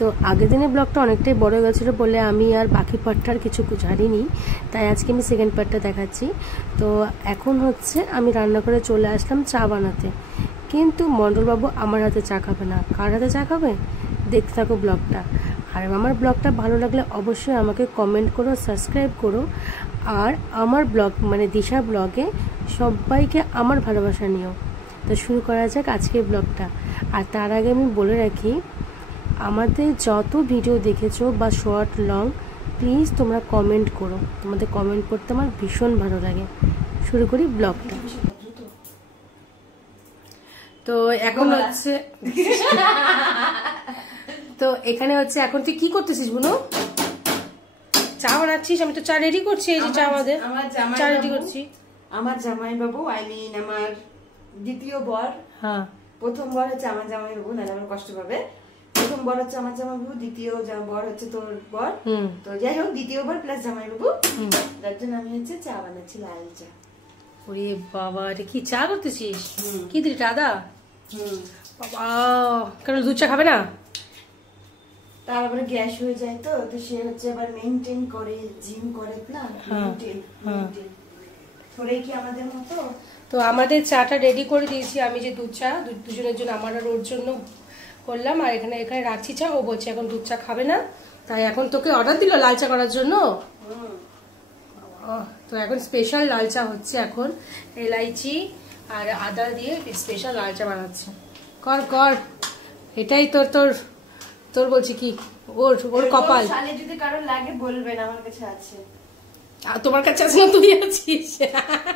তো আগের দিনের ব্লগটা অনেকটাই বড় হয়ে গেছিলো বলে আমি আর বাকি পার্টটার কিছু জানিনি, তাই আজকে আমি সেকেন্ড পার্টটা দেখাচ্ছি। তো এখন হচ্ছে আমি রান্না করে চলে আসলাম চা বানাতে, কিন্তু মণ্ডলবাবু আমার হাতে চা খাবে না। কার হাতে চা খাবে দেখতে থাকো ব্লগটা। আর আমার ব্লগটা ভালো লাগলে অবশ্যই আমাকে কমেন্ট করো, সাবস্ক্রাইব করো, আর আমার ব্লগ মানে দিশা ব্লগে সবাইকে আমার ভালোবাসা নিও। তো শুরু করা যাক আজকের ব্লগটা। আর তার আগে আমি বলে রাখি, আমাদের যত ভিডিও দেখেছো বা শর্ট লং, প্লিজ তোমরা কমেন্ট করো, তোমাদের কমেন্ট করতে আমার ভীষণ ভালো লাগে। শুরু করি ব্লগটা। তো এখন হচ্ছে তো এখানে হচ্ছে এখন তুই কি করতেছিস বুনু? চা বানাচ্ছিস? আমি তো চা রেডি করছি। এই যে চা আমাদের চা রেডি করছি। আমার জামাই বাবু, আই মিন আমার দ্বিতীয় বর। হ্যাঁ, প্রথম বর হচ্ছে আমার জামাই বাবু, না আমার কষ্ট পাবে। প্রথম বর হচ্ছে আমার জামাই বাবু, দ্বিতীয় বর হচ্ছে তোর বর। তো যাই হোক, দ্বিতীয় বর প্লাস জামাই বাবু, যার জন্য আমি হচ্ছে চা বানাচ্ছি, লাল চা। ওরে বাবা, রে কি চা করতেছিস? কি দিলি? আদা? বাবা, কেন দুধ চা খাবে না? তারপরে গ্যাস হয়ে যায়, তো সে হচ্ছে আবার মেইনটেইন করে, জিম করে না, থোড়াই কি আমাদের মতো। তো আমাদের চাটা রেডি করে দিয়েছি আমি, যে দুধ চা দুজনের জন্য, আমার আর ওর জন্য করলাম। আর এখানে রাখছি চা। ও বলছে এখন দুধ চা খাবে না, তাই এখন তোকে অর্ডার দিল লাল চা করার জন্য। তো এখন স্পেশাল লাল চা হচ্ছে, এখন এলাইচি আর আদা দিয়ে স্পেশাল লাল চা বানাচ্ছে। কর কর, এটাই তোর তোর তোর বলছি কি, ওর কপাল। যদি কারোর লাগে বলবেন, আমার কাছে আছে। তোমার কাছে আছে না? তুই আছিস?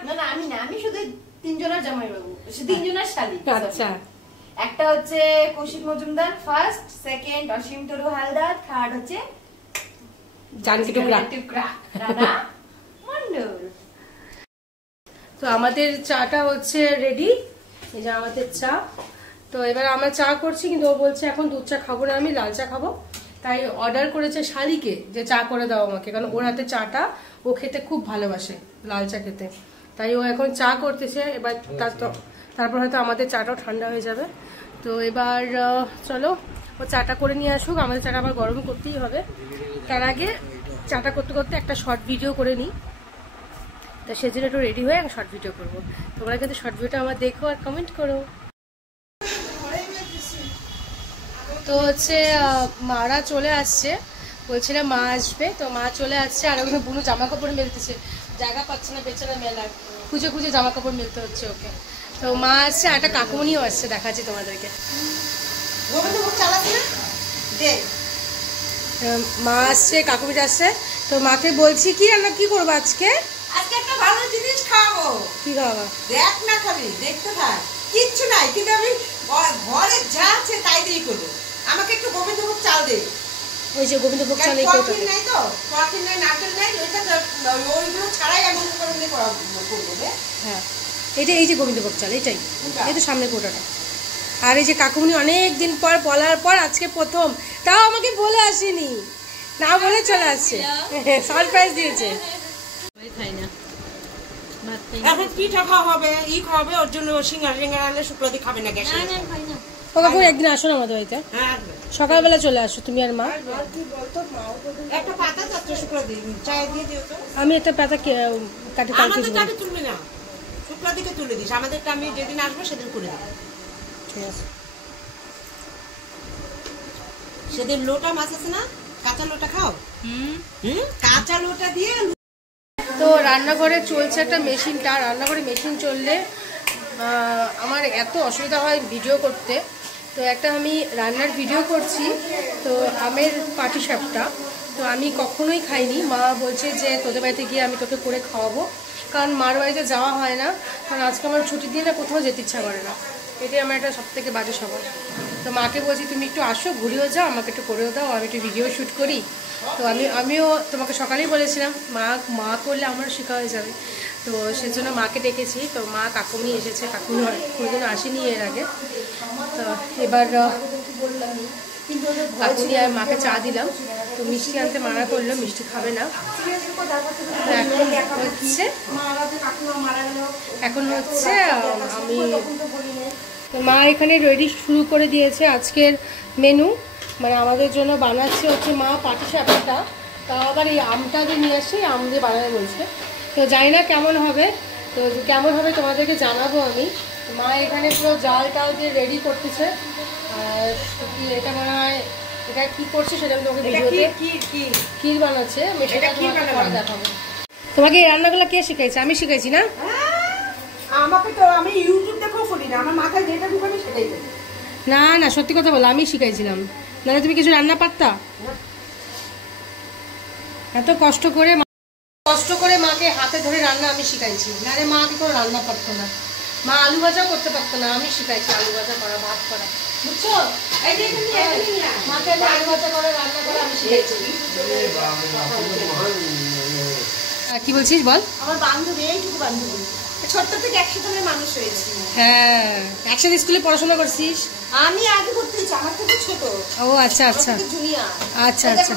না না, আমি না, আমি শুধু তিনজনের জামাই বাবু, তিনজনের শালি। আচ্ছা, একটা হচ্ছে কৌশিক মজুমদার ফার্স্ট, সেকেন্ড অসীম তরু হালদার, থার্ড হচ্ছে জানকি টুকরা রানা মন্ডল। তো আমাদের চাটা হচ্ছে রেডি, এই যে আমাদের চা। তো এবার আমরা চা করছি, কিন্তু ও বলছে এখন দুধ চা খাবো না, আমি লাল চা খাবো। তাই অর্ডার করেছে শালিকে যে চা করে দাও আমাকে, কারণ ওর হাতে চাটা ও খেতে খুব ভালোবাসে, লাল চা খেতে। তাই ও এখন চা করতেছে। এবার তারপর হয়তো আমাদের চাটাও ঠান্ডা হয়ে যাবে। তো এবার চলো ও চাটা করে নিয়ে আসুক, আমাদের চাটা আবার গরম করতেই হবে। তার আগে চাটা করতে করতে একটা শর্ট ভিডিও করে নিই, তা সেজন্য একটু রেডি হয়ে আমি শর্ট ভিডিও করবো। তোমরা কিন্তু শর্ট ভিডিওটা আমার দেখো আর কমেন্ট করো। তো হচ্ছে মারা চলে আসছে, বলছিল মা আসবে, তো মা চলে আসছে। আর ওখানে বুনু জামা কাপড় মেলতেছে, জায়গা পাচ্ছে না বেচারা, মেলার খুঁজে খুঁজে জামা কাপড় মেলতে হচ্ছে ওকে। তো মা আসছে, আর একটা কাকুমনিও আসছে, দেখাচ্ছি তোমাদেরকে। মা আসছে, কাকুমিটা আসছে। তো মাকে বলছি কি রান্না কি করবো আজকে? আজকে একটা ভালো জিনিস খাওয়াবো। কি খাওয়াবো? দেখ না, খাবি, দেখতে থাক। কিচ্ছু নাই, কিন্তু আমি ঘরে যা আছে তাই দিয়েই করবো। আমাকে একটু গোবিন্দভোগ চাল দে। ওই যে গোবিন্দভোগ চাল, এই কফি নাই তো, কফি নাই, নারকেল নাই, ওইগুলো ছাড়াই আমি করবো। হ্যাঁ, এই যে গোবিন্দভোগ চাল, এটাই, এই তো সামনে কোটাটা। আর এই যে কাকুমনি অনেক দিন পর বলার পর আজকে প্রথম, তাও আমাকে বলে আসেনি, না বলে চলে আসছে, সারপ্রাইজ দিয়েছে। এখন পিঠা খাওয়া হবে, খাওয়াবে, ওর জন্য সিঙ্গারা আনলে শুক্লাদি খাবে না, গ্যাস। ও কাকু একদিন আসো না আমাদের বাড়িতে, সকালবেলা চলে আসো তুমি আর মা। একটা পাতা চাচ্ছ শুক্লাদি, চায় দিয়ে দিও তো। আমি একটা পাতা কাটে আমাদের তুলবি না, শুক্লাদিকে তুলে দিস, আমাদেরটা আমি যেদিন আসবো সেদিন করে দেবো। ঠিক আছে। সেদিন লোটা মাছ আছে না, কাঁচা লোটা খাও। কাঁচা লোটা দিয়ে। তো রান্নাঘরে চলছে একটা মেশিনটা, রান্নাঘরে মেশিন চললে আমার এত অসুবিধা হয় ভিডিও করতে। তো একটা আমি রান্নার ভিডিও করছি, তো আমের পাটিসাপটা, তো আমি কখনোই খাইনি। মা বলছে যে তোদের বাড়িতে গিয়ে আমি তোকে করে খাওয়াবো, কারণ মার বাড়িতে যাওয়া হয় না, কারণ আজকে আমার ছুটি দিয়ে না কোথাও যেতে ইচ্ছা করে না। এটাই আমার একটা সবথেকে বাজে সময়। তো মাকে বলছি তুমি একটু আসো, ঘুরেও যাও, আমাকে একটু করেও দাও, আমি একটু ভিডিও শ্যুট করি। তো আমিও তোমাকে সকালেই বলেছিলাম মা করলে আমারও শেখা হয়ে যাবে, তো সেজন্য মাকে ডেকেছি। তো মা কাকুমনি এসেছে, কাকুমনি কোনোদিনও আসেনি এর আগে। তো এবার কাকুমনি আর মাকে চা দিলাম। তো মিষ্টি আনতে মানা করলো, মিষ্টি খাবে না। এখন হচ্ছে আমি, তো মা এখানে রেডি শুরু করে দিয়েছে আজকের মেনু। মানে আমাদের জন্য বানাচ্ছে হচ্ছে মা পাটিসাপটা, তাও আবার এই আমটা দিয়ে নিয়ে আসছে, আম দিয়ে বানাবে বলছে। তো জানি না কেমন হবে, তো কেমন হবে তোমাদেরকে জানাবো আমি। মা এখানে পুরো জাল টাল দিয়ে রেডি করতেছে। আর এটা মনে হয় এটা কি করছে সেটা আমি তোমাকে ভিডিওতে ক্ষীর বানাচ্ছে, আমি সেটা তোমাকে পরে দেখাবো। তোমাকে এই রান্নাগুলো কে শিখাইছে? আমি শিখাইছি না? আমাকে তো আমি ইউটিউব দেখেও করি না, আমার মাথায় যেটা ঢুকাবে সেটাই করি। না না, সত্যি কথা বলো, আমি শিখাইছিলাম, নাহলে তুমি কিছু রান্না পারতা? এত কষ্ট করে মাকে হাতে ধরে রান্না আমি শিখাইছি, নাহলে মা কি করে রান্না পারতো না। মা আলু ভাজাও করতে পারতো না, আমি শিখাইছি আলু ভাজা করা, ভাত করা, বুঝছো? মাকে আমি আলু ভাজা করা, রান্না করা আমি শিখাইছি। কি বলছিস বল? আমার বান্ধবী, এইটুকু বান্ধবী, ছোট্ট থেকে একসাথে আমরা মানুষ হয়েছি। হ্যাঁ, একসাথে স্কুলে পড়াশোনা করছিস? আমি আগে ভর্তি হয়েছি, আমার থেকে ছোট। ও আচ্ছা আচ্ছা, জুনিয়র। আচ্ছা আচ্ছা।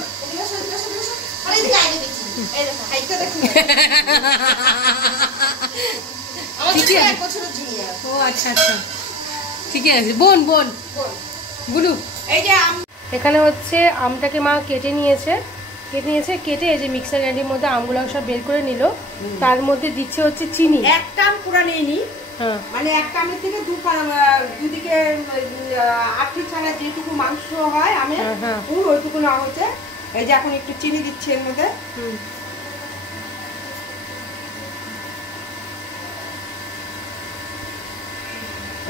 ও আচ্ছা আচ্ছা, ঠিকই আছে। বোন বুলু। এখানে হচ্ছে আমটাকে মা কেটে নিয়েছে, কেটে এই যে মিক্সার গ্রাইন্ডারের মধ্যে আমগুলো সব বের করে নিল। তার মধ্যে দিচ্ছে হচ্ছে চিনি। একটা আম পুরা নিয়ে নি, মানে একটা আমের থেকে দুদিকে আটটি ছাড়া যেটুকু মাংস হয় আমের পুর ওইটুকু নেওয়া হচ্ছে। এই যে এখন একটু চিনি দিচ্ছি এর মধ্যে।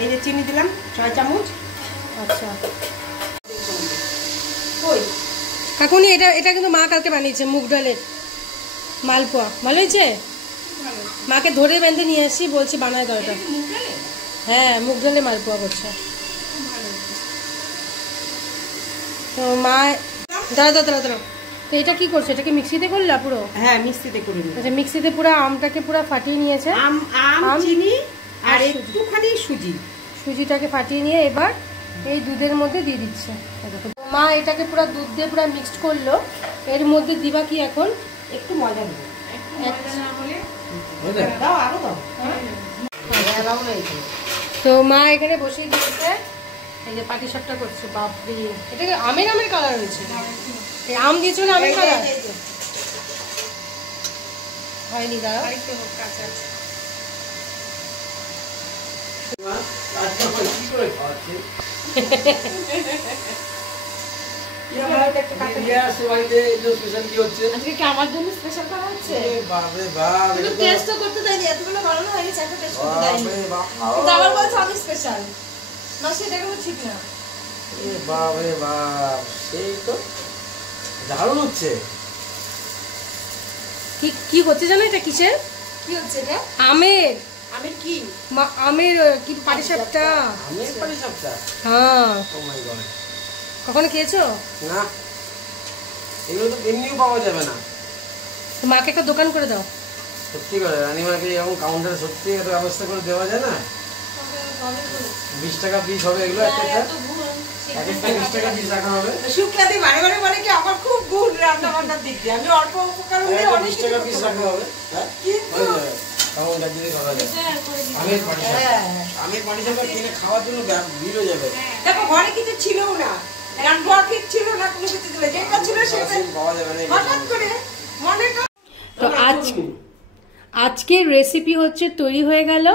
এই যে চিনি দিলাম 6 চামচ। আচ্ছা কাকুনি, এটা কিন্তু মা কালকে বানিয়েছে, মুগ ডালের মালপোয়া। ভালো হয়েছে? মাকে ধরে বেঁধে নিয়ে আসি, বলছি বানায় দাও এটা। হ্যাঁ, মুগ ডালে মালপোয়া করছে। তো মা দাঁড়া, তো এটা কি করছে? এটাকে মিক্সিতে করলা পুরো? হ্যাঁ, মিক্সিতে করে নিই। আচ্ছা, মিক্সিতে পুরো আমটাকে পুরো ফাটিয়ে নিয়েছে, আম চিনি আর একটুখানি সুজিটাকে ফাটিয়ে নিয়ে এবার এই দুধের মধ্যে দিয়ে দিচ্ছে। মা এটাকে পুরো দুধ দিয়ে পুরো মিক্সড করলো। এর মধ্যে দিবা কি এখন? একটু মজা দেবো। তো মা এখানে বসিয়ে দিয়েছে, এই যে পাটিসাপটা করছে। বাপরে, এটাকে আমের কালার হয়েছে। এই আম দিয়েছো না আমের কালার হয়নি? দাঁড়া, আমার জন্য স্পেশাল করা হচ্ছে। টেস্ট করতে দেয়নি, এতগুলো বানানো হয়ে গেছে, একটা টেস্ট করতে দেয়নি। কিন্তু আবার বলছে আমি স্পেশাল, না সেটা কিন্তু ঠিক না। বাপরে বাপ, সেই তো দারুণ হচ্ছে। কি হচ্ছে জানো? এটা কিসের? কি হচ্ছে এটা? আমের কি? আমের কি পাটিসাপটা? আমের পাটিসাপটা? হ্যাঁ। ও মাই গড, কখনো খেয়েছো? না, এগুলো তো এমনিও পাওয়া যাবে না। মাকে একটা দোকান করে দাও। সত্যি করে রানীমাকে এরকম কাউন্টারে সত্যি একটা ব্যবস্থা করে দেওয়া যায় না? 20 টাকা পিস হবে এগুলো, একটা 20 টাকা পিস রাখা হবে। শুক্লাদি বারে বলে কি আমার খুব গুড রান্না বান্নার দিক দিয়ে, আমি অল্প উপকার হলে অনেক 20 টাকা পিস রাখা হবে। হ্যাঁ, কাউন্টার দিলে খাওয়া যাবে। আমের পাটিসাপটা কিনে খাওয়ার জন্য ভিড় হয়ে যাবে। দেখো ঘরে কিছু ছিলও না, রান্না ঠিক ছিল না, কোনো কিছু দিলে যেটা ছিল সেটা পাওয়া যাবে না। হঠাৎ করে মনেটা। তো আজকের রেসিপি হচ্ছে তৈরি হয়ে গেল,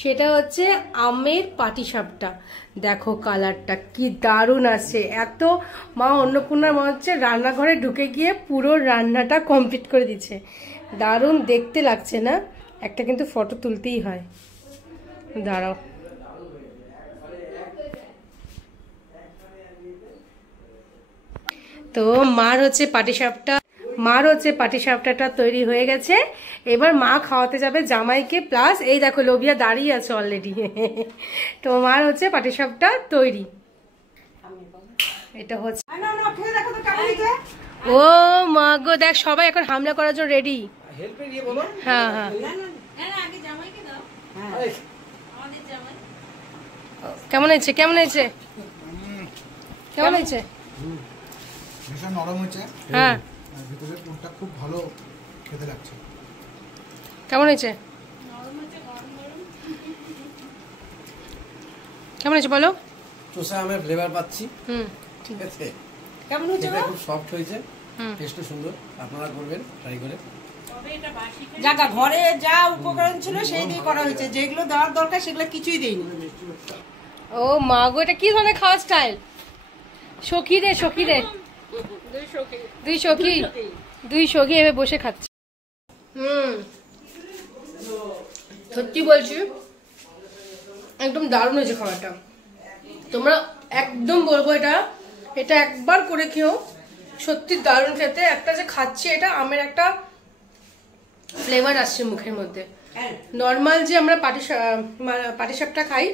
সেটা হচ্ছে আমের পাটিসাপটা। দেখো কালারটা কি দারুণ আছে। এত মা অন্নপূর্ণার মনে হচ্ছে রান্নাঘরে ঢুকে গিয়ে পুরো রান্নাটা কমপ্লিট করে দিচ্ছে। দারুণ দেখতে লাগছে না? একটা কিন্তু ফটো তুলতেই হয়, দাঁড়াও। তো মার হচ্ছে পাটিসাপটাটা তৈরি হয়ে গেছে। এবার মা খাওয়াতে যাবে জামাইকে, প্লাস এই দেখো লোবিয়া দাঁড়িয়ে আছে অলরেডি। তো মার হচ্ছে পাটিসাপটা তৈরি। এটা হচ্ছে, ও মা গো, দেখ সবাই এখন হামলা করার জন্য রেডি। হ্যাঁ হ্যাঁ, কেমন হয়েছে? ভীষণ নরম হয়েছে। হ্যাঁ, ভিতরের পুরটা খুব ভালো খেতে লাগছে। কেমন হয়েছে বলো? চোষা আমের ফ্লেভার পাচ্ছি। ঠিক আছে। কেমন হয়েছে এটা খুব সফট হয়েছে, টেস্টও সুন্দর, আপনারা করবেন ট্রাই করে। জায়গা ঘরে যা উপকরণ ছিল সেই দিয়ে করা হয়েছে, যেগুলো দেওয়ার দরকার সেগুলো কিছুই দেয়নি। ও মা গো, এটা কি ধরনের খাওয়ার স্টাইল? সখী রে সখী রে, দুই সখী এভাবে বসে খাচ্ছে। সত্যি বলছি একদম দারুণ হয়েছে খাবারটা। তোমরা একদম বলবো এটা একবার করে খেও, সত্যি দারুণ খেতে। একটা যে খাচ্ছি এটা আমের একটা ফ্লেভার আসছে মুখের মধ্যে। নর্মাল যে আমরা পাটিসাপটা খাই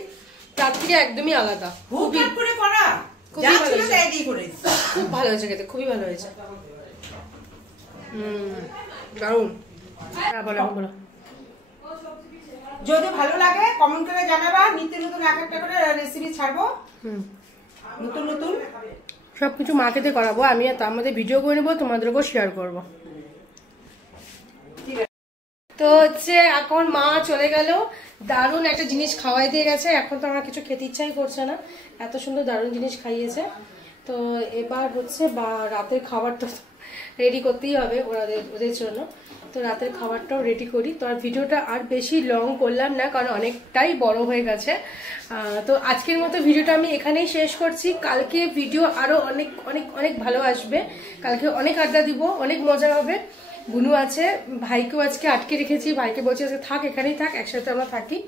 তার থেকে একদমই আলাদা। খুবই খুব ভালো হয়েছে খেতে, খুবই ভালো হয়েছে। দারুণ। বলো যদি ভালো লাগে কমেন্ট করে জানাবা, নিত্য নতুন এক একটা করে রেসিপি ছাড়বো, নতুন নতুন সবকিছু মাকেতে করাবো আমি, আর তার মধ্যে ভিডিও করে নেবো, তোমাদেরকেও শেয়ার করবো। তো হচ্ছে এখন মা চলে গেল, দারুণ একটা জিনিস খাওয়াই দিয়ে গেছে। এখন তো আমার কিছু খেতে ইচ্ছাই করছে না, এত সুন্দর দারুণ জিনিস খাইয়েছে। তো এবার হচ্ছে বা রাতের খাবারটা রেডি করতেই হবে ওদের জন্য। তো রাতের খাবারটাও রেডি করি। তো আর ভিডিওটা আর বেশি লং করলাম না, কারণ অনেকটাই বড় হয়ে গেছে। তো আজকের মতো ভিডিওটা আমি এখানেই শেষ করছি। কালকে ভিডিও আরো অনেক অনেক অনেক ভালো আসবে। কালকে অনেক আড্ডা দিব, অনেক মজা হবে। বুনু আছে, ভাইকেও আজকে আটকে রেখেছি, ভাইকে বলছি আজকে থাক, এখানেই থাক, একসাথে আমরা থাকি।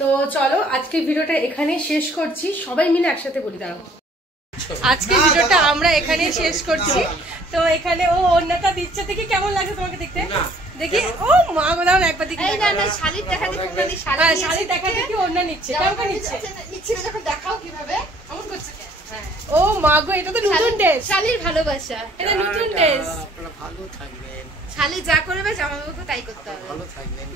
তো চলো আজকে ভিডিওটা এখানেই শেষ করছি, সবাই মিলে একসাথে বলি। দাঁড়াও, আজকে ভিডিওটা আমরা এখানেই শেষ করছি। তো এখানে ও অন্যটা দিচ্ছে, দেখি কেমন লাগছে তোমাকে দেখতে, দেখি। ও মা গো, দাও একবার দেখি। শালির দেখা দেখি, শালি দেখা দেখি অন্য নিচ্ছে, কেমন নিচ্ছে যখন দেখাও কিভাবে এমন করছে। ও মা গো, এটা তো নতুন ড্রেস, শালির ভালোবাসা, এটা নতুন ড্রেস। আপনারা ভালো থাকবেন, শালি যা করবে জামাইবাবুকে তাই করতে হবে। ভালো থাকবেন।